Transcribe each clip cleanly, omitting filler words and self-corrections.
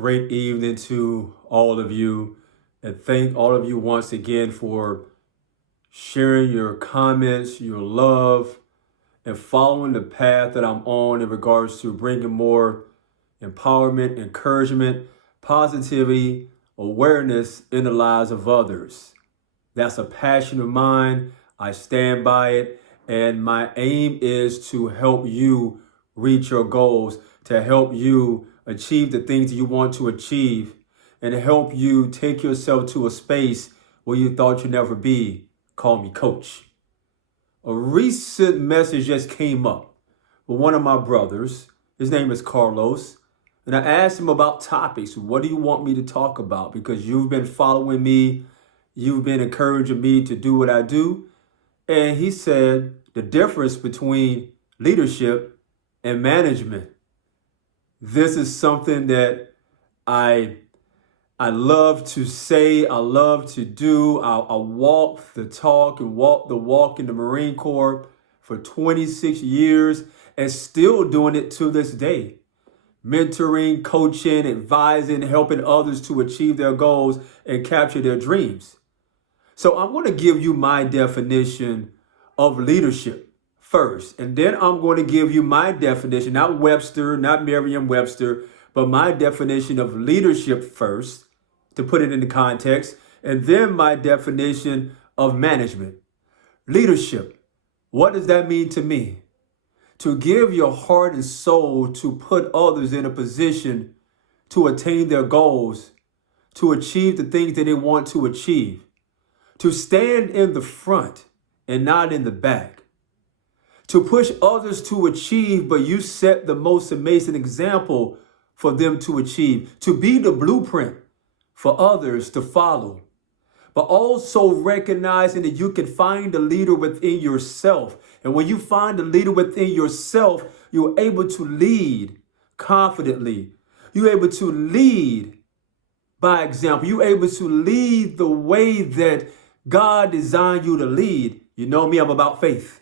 Great evening to all of you. And thank all of you once again for sharing your comments, your love, and following the path that I'm on in regards to bringing more empowerment, encouragement, positivity, awareness in the lives of others. That's a passion of mine. I stand by it. And my aim is to help you reach your goals, to help you achieve the things that you want to achieve, and help you take yourself to a space where you thought you'd never be. Call me coach. A recent message just came up with one of my brothers. His name is Carlos. And I asked him about topics. What do you want me to talk about? Because you've been following me. You've been encouraging me to do what I do. And he said the difference between leadership and management. This is something that I love to say, I love to do. I walk the talk and walk the walk in the Marine Corps for 26 years and still doing it to this day. Mentoring, coaching, advising, helping others to achieve their goals and capture their dreams. So I'm going to give you my definition of leadership first, and then I'm going to give you my definition, not Webster, not Merriam-Webster, but my definition of leadership first, to put it into context, and then my definition of management. Leadership, what does that mean to me? To give your heart and soul to put others in a position to attain their goals, to achieve the things that they want to achieve, to stand in the front and not in the back, to push others to achieve, but you set the most amazing example for them to achieve, to be the blueprint for others to follow, but also recognizing that you can find a leader within yourself. And when you find a leader within yourself, you're able to lead confidently. You're able to lead by example. You're able to lead the way that God designed you to lead. You know me, I'm about faith.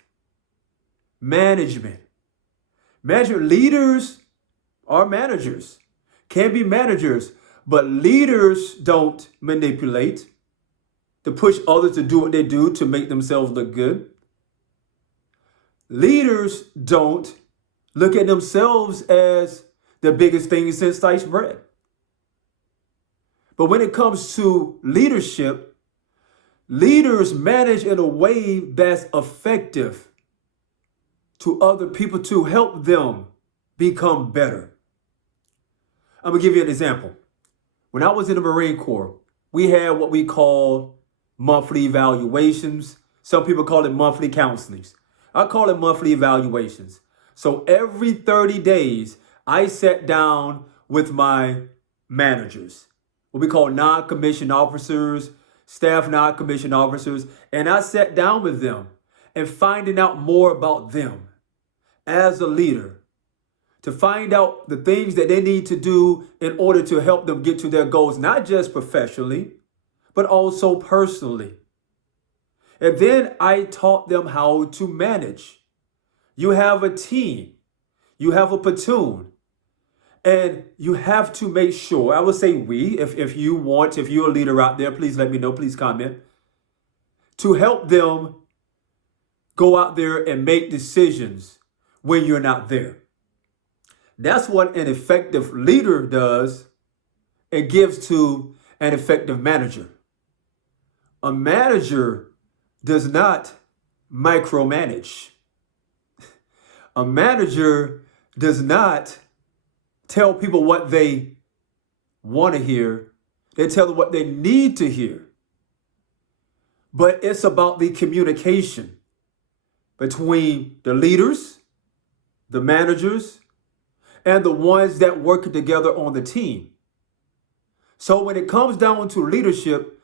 Management. Leaders are managers, can be managers, but leaders don't manipulate to push others to do what they do to make themselves look good. Leaders don't look at themselves as the biggest thing since sliced bread. But when it comes to leadership, leaders manage in a way that's effective to other people to help them become better. I'm going to give you an example. When I was in the Marine Corps, we had what we call monthly evaluations. Some people call it monthly counselings. I call it monthly evaluations. So every 30 days, I sat down with my managers, what we call non-commissioned officers, staff non-commissioned officers, and I sat down with them and finding out more about them as a leader, to find out the things that they need to do in order to help them get to their goals, not just professionally, but also personally. And then I taught them how to manage. You have a team, you have a platoon, and you have to make sure, I would say we, if you're a leader out there, please let me know, please comment, to help them go out there and make decisions when you're not there. That's what an effective leader does and gives to an effective manager. A manager does not micromanage. A manager does not tell people what they want to hear. They tell them what they need to hear. But it's about the communication between the leaders, the managers, and the ones that work together on the team. So when it comes down to leadership,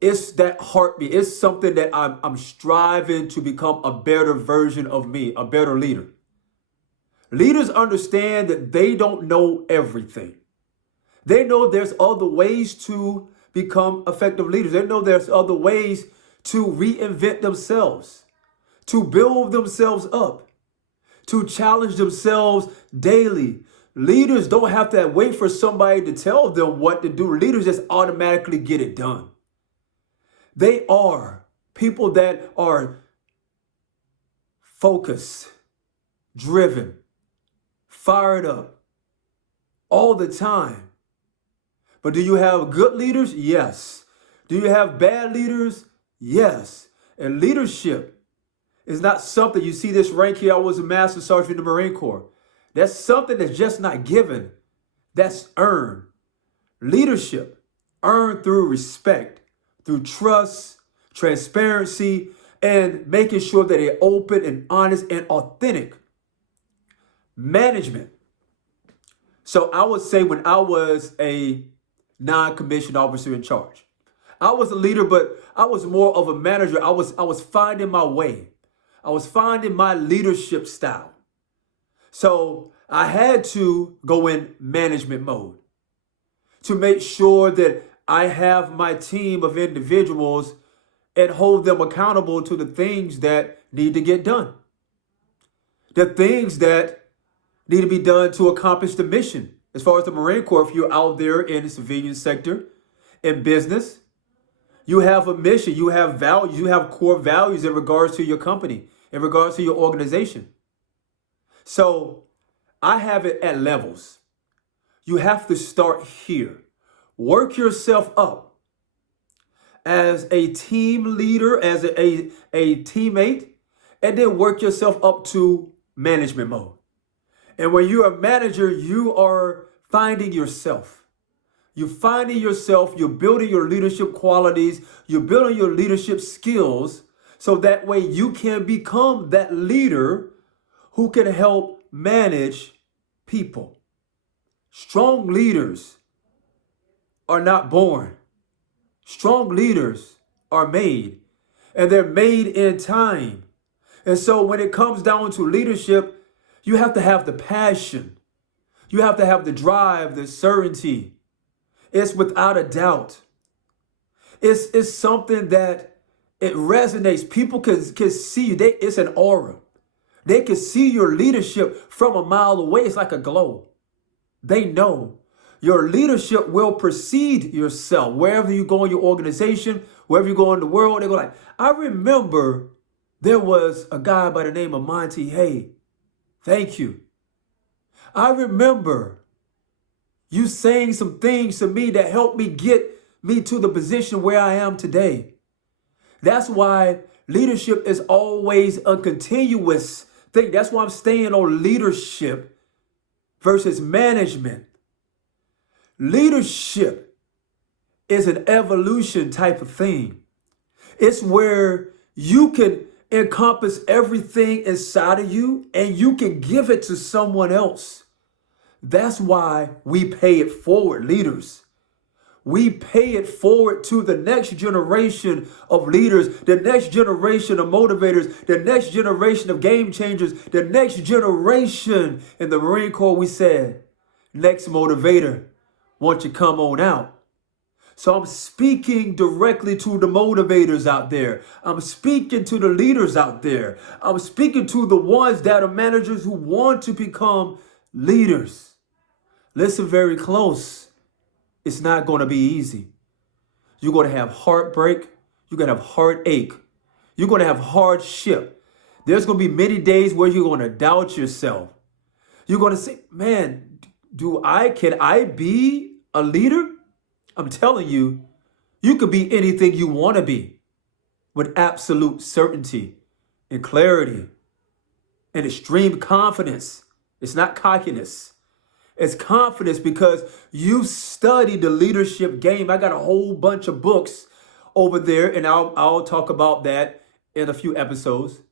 it's that heartbeat. It's something that I'm striving to become a better version of me, a better leader. Leaders understand that they don't know everything. They know there's other ways to become effective leaders. They know there's other ways to reinvent themselves, to build themselves up, to challenge themselves daily, Leaders don't have to wait for somebody to tell them what to do. Leaders just automatically get it done. They are people that are focused, driven, fired up all the time. But do you have good leaders? Yes. Do you have bad leaders? Yes. And leadership is not something, you see this rank here, I was a Master Sergeant in the Marine Corps. That's something that's just not given. That's earned. Leadership, earned through respect, through trust, transparency, and making sure that they're open and honest and authentic. Management. So I would say when I was a non-commissioned officer in charge, I was a leader, but I was more of a manager. I was finding my way. I was finding my leadership style. So I had to go in management mode to make sure that I have my team of individuals and hold them accountable to the things that need to get done. The things that need to be done to accomplish the mission. As far as the Marine Corps, if you're out there in the civilian sector, in business, you have a mission, you have values, you have core values in regards to your company, in regards to your organization. So I have it at levels. You have to start here. Work yourself up as a team leader, as a teammate, and then work yourself up to management mode. And when you're a manager, you are finding yourself. You're finding yourself, you're building your leadership qualities, you're building your leadership skills, so that way you can become that leader who can help manage people. Strong leaders are not born. Strong leaders are made, and they're made in time. And so when it comes down to leadership, you have to have the passion. You have to have the drive, the certainty. It's without a doubt. It's something that it resonates. People can see you. It's an aura. They can see your leadership from a mile away. It's like a glow. They know your leadership will precede yourself. Wherever you go in your organization, wherever you go in the world, they go like, I remember there was a guy by the name of Monty Hay. Thank you. I remember you saying some things to me that helped me get me to the position where I am today. That's why leadership is always a continuous thing. That's why I'm staying on leadership versus management. Leadership is an evolution type of thing. It's where you can encompass everything inside of you and you can give it to someone else. That's why we pay it forward, leaders. We pay it forward to the next generation of leaders, the next generation of motivators, the next generation of game changers, the next generation. In the Marine Corps, we said, next motivator, won't you come on out? So I'm speaking directly to the motivators out there. I'm speaking to the leaders out there. I'm speaking to the ones that are managers who want to become leaders. Listen very close. It's not going to be easy. You're going to have heartbreak. You're going to have heartache. You're going to have hardship. There's going to be many days where you're going to doubt yourself. You're going to say, man, can I be a leader? I'm telling you, you could be anything you want to be with absolute certainty and clarity and extreme confidence. It's not cockiness. It's confidence because you studied the leadership game. I got a whole bunch of books over there, and I'll talk about that in a few episodes.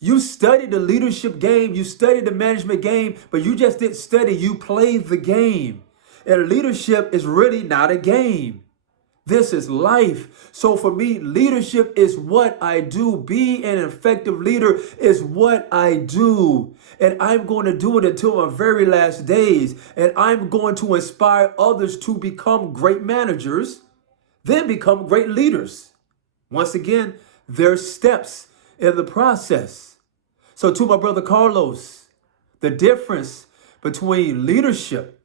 You studied the leadership game. You studied the management game, but you just didn't study. You played the game. And leadership is really not a game. This is life. So for me, leadership is what I do. Being an effective leader is what I do. And I'm going to do it until my very last days. And I'm going to inspire others to become great managers, then become great leaders. Once again, there's steps in the process. So to my brother Carlos, the difference between leadership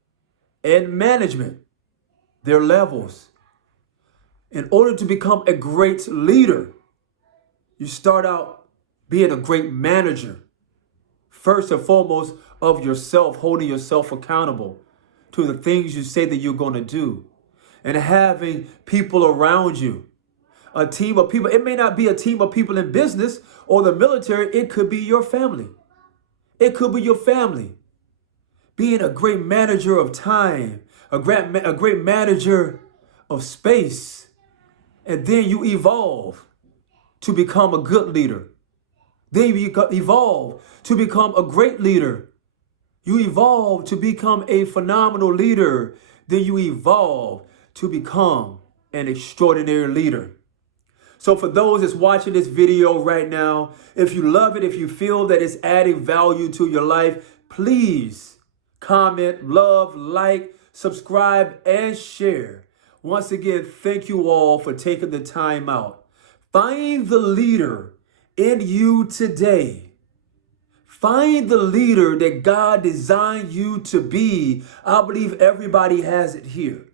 and management. Their levels. In order to become a great leader, you start out being a great manager. First and foremost of yourself, holding yourself accountable to the things you say that you're going to do, and having people around you, a team of people. It may not be a team of people in business or the military. It could be your family. It could be your family. Being a great manager of time, a great manager of space, and then you evolve to become a good leader. Then you evolve to become a great leader. You evolve to become a phenomenal leader. Then you evolve to become an extraordinary leader. So for those that's watching this video right now, if you love it, if you feel that it's adding value to your life, please comment, love, like, subscribe, and share. Once again, thank you all for taking the time out. Find the leader in you today. Find the leader that God designed you to be. I believe everybody has it here.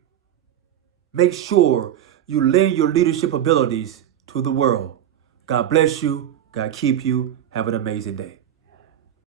Make sure you lend your leadership abilities to the world. God bless you. God keep you. Have an amazing day.